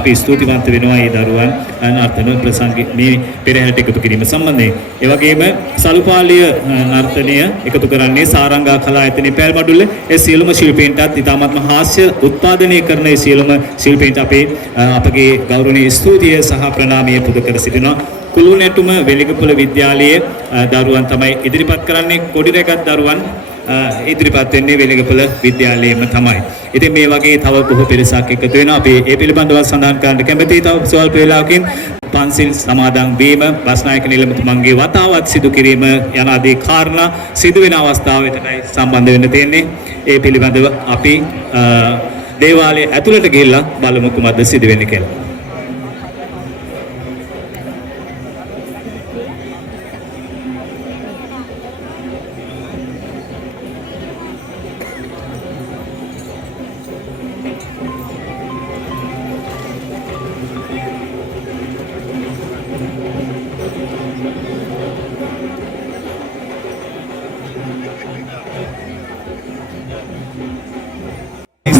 අපි ස්තුතිවන්ත වෙනවා මේ දරුවන් නර්තන ප්‍රසංග මේ පෙරහැරට එකතු කිරීම සම්බන්ධයෙන්. ඒ වගේම සලුපාලිය නර්තනය එකතු කරන්නේ සාරංගා කලායතනයේ පැල්මඩුල්ල. ඒ සියලුම ශිල්පීන්ටත් ඉතාමත්ම හාස්‍ය උත්පාදනය කරන ඒ සියලුම ශිල්පීන්ට අපගේ ගෞරවනීය ස්තුතිය සහ ප්‍රණාමය පුද කර සිටිනවා. කුළුනැටුම වෙලිගපොළ විද්‍යාලයේ දරුවන් තමයි ඉදිරිපත් කරන්නේ. කොඩි රැගත් දරුවන් ඉදිරිපත් වෙන්නේ වෙලිගපොළ විද්‍යාලයේම තමයි. ඉතින් මේ වගේ තව බොහෝ පිරිසක් එකතු වෙනවා. අපි ඒ පිළිබඳව සඳහන් කරන්න කැමැතියි. තව ස්වල්ප වේලාවකින් පන්සිල් සමාදන් වීම, බස්නායක නිලමතුමන්ගේ වතාවත් සිදු කිරීම යන ආදී කාරණා සිදු වෙන අවස්ථාවටයි සම්බන්ධ වෙන්න තියෙන්නේ. ඒ පිළිබඳව අපි දේවාලය ඇතුළට ගිහිල්ලා බලමු කුමක්ද සිදු වෙන්නේ කියලා.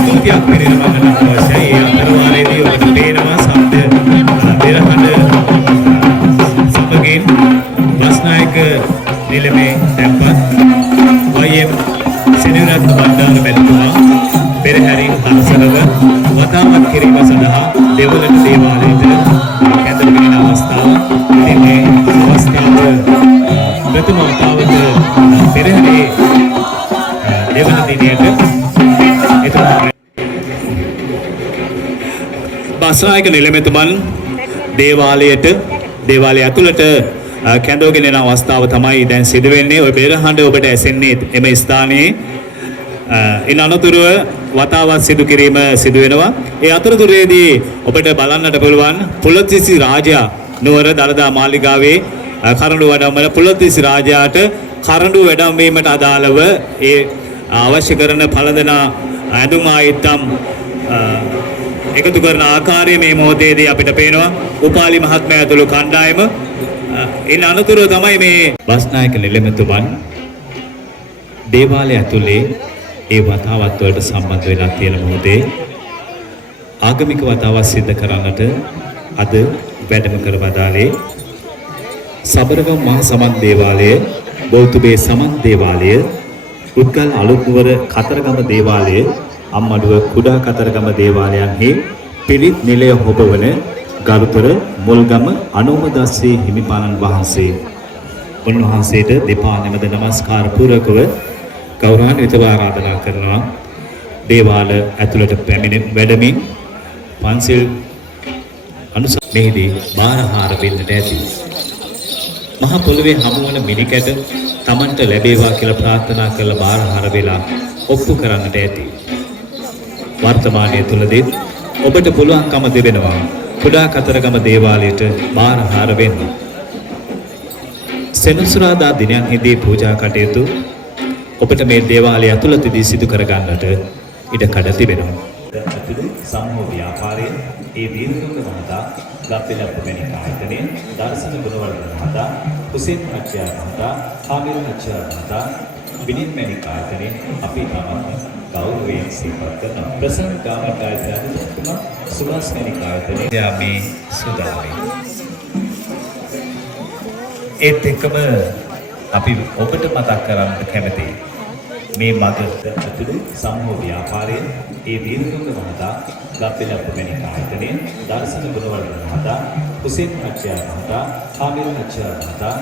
ස්තුතියක් පිළිබඳව අවශ්‍යයි. ඒ අතරවාරයේදී ඔබට පේනවා ශබ්ද පෙරහඬ සමගින් බස්නායක නිලමේ තැන්පත් වයම් සිනිරත් බණ්ඩාර මැතිතුමා පෙරහැරින් හරසරව වතාවත් කිරීම සඳහා දෙවලට දේවාලයට කැඳවගෙන අවස්ථාව. ඉතින් මේ අවස්ථාව ප්‍රථම වතාවට පෙරහැරේ දෙවන දිනයට බස්නායක නිලමේතුමන් දේවාලය ඇතුළට කැඳවගෙන යන අවස්ථාව තමයි දැන් සිදු වෙන්නේ. ඔය පෙරහඬ ඔබට ඇසෙන්නේ එම ස්ථානයේ. ඉන් අනතුරුව වතාවත් සිදු කිරීම සිදු වෙනවා. ඒ අතරතුරේදී ඔබට බලන්නට පුළුවන් පුලතිසි රාජයා නුවර දළදා මාලිගාවේ කරඬු වැඩමවන පුලතිසි රාජයාට කරඬු වැඩමවීමට අදාළව ඒ අවශ්‍ය කරන පළඳනා ඇඳුම් ආයතම් එකතු කරන ආකාරය මේ මොහොතේදී අපිට පේනවා. උපාලි මහත්මයා ඇතුළු කණ්ඩායම. ඉන් අනතුරුව තමයි මේ බස්නායක නිලමේතුමන් දේවාලය ඇතුලේ ඒ වතාවත් වලට සම්බන්ධ වෙලා තියෙන මොහොතේ ආගමික වතාවත් සිද්ධ කරන්නට අද වැඩම කර වදාළේ සබරගම් මහ සමන් දේවාලය, බෞද්ධබේ සමන් දේවාලය, උත්කල් අලුත්නුවර කතරගම දේවාලය, අම්මඩුව කුඩා කතරගම දේවාලයන්හි පිරිත් නිලය හොබවන ගරුතර මුල්ගම අනුමදස්සේ හිමිපාණන් වහන්සේ. උන්වහන්සේට දෙපා නැමද නමස්කාර පූර්වකව ගෞරවාන්විතව ආරාධනා කරනවා. දේවාල ඇතුළට පැමිණ වැඩමින් පන්සිල් මෙහිදී බාරහාර වෙන්නට ඇති. මහ පොළවේ හමුවන මිනිකැට තමන්ට ලැබේවා කියලා ප්‍රාර්ථනා කරලා බාරහාර වෙලා ඔප්පු කරන්නට ඇති. වර්තමානයේ තුලදී ඔබට පුළුවන්කම දෙවෙනවා කුඩා කතරගම දේවාලයට බාරහාර වෙන්න. සෙනසුරාදා දිනයන්හිදී පූජා කටයුතු ඔබට මේ දේවාලය ඇතුළතදී සිදු කර ගන්නට ඉඩ කඩ තිබෙනවා. අතුරු සම්මෝ ව්‍යාපාරයේ ඒ දීර්ඝක මහතා ගප්පෙලප්ප මැණික් ආයතනයේ දර්ශන ගුණවර්ධන මහතා, හුසේන් ආචාර්ය මහතා, ආමිර ආචාර්ය මහතා, විනිත් මැණික් ආයතනයේ අපි තමයි ගෞරවයෙන් සිහිපත් කරන ප්‍රසන්න ගාමට ආයතනයේ සුභාස් මැණික් ආයතනයේ මේ සුදාමි. ඒත් එක්කම අපි ඔබට මතක් කරන්න කැමතියි මේ මග අතුරු සම්මෝ ව්‍යාපාරයේ ඒ දීර්ඝක මහතා, ගප්පෙලප්ප මැණික් ආයතනයේ දර්ශන ගුණවර්ධන මහතා, හුසේන් ආචාර්ය මහතා, ආමිර ආචාර්ය මහතා,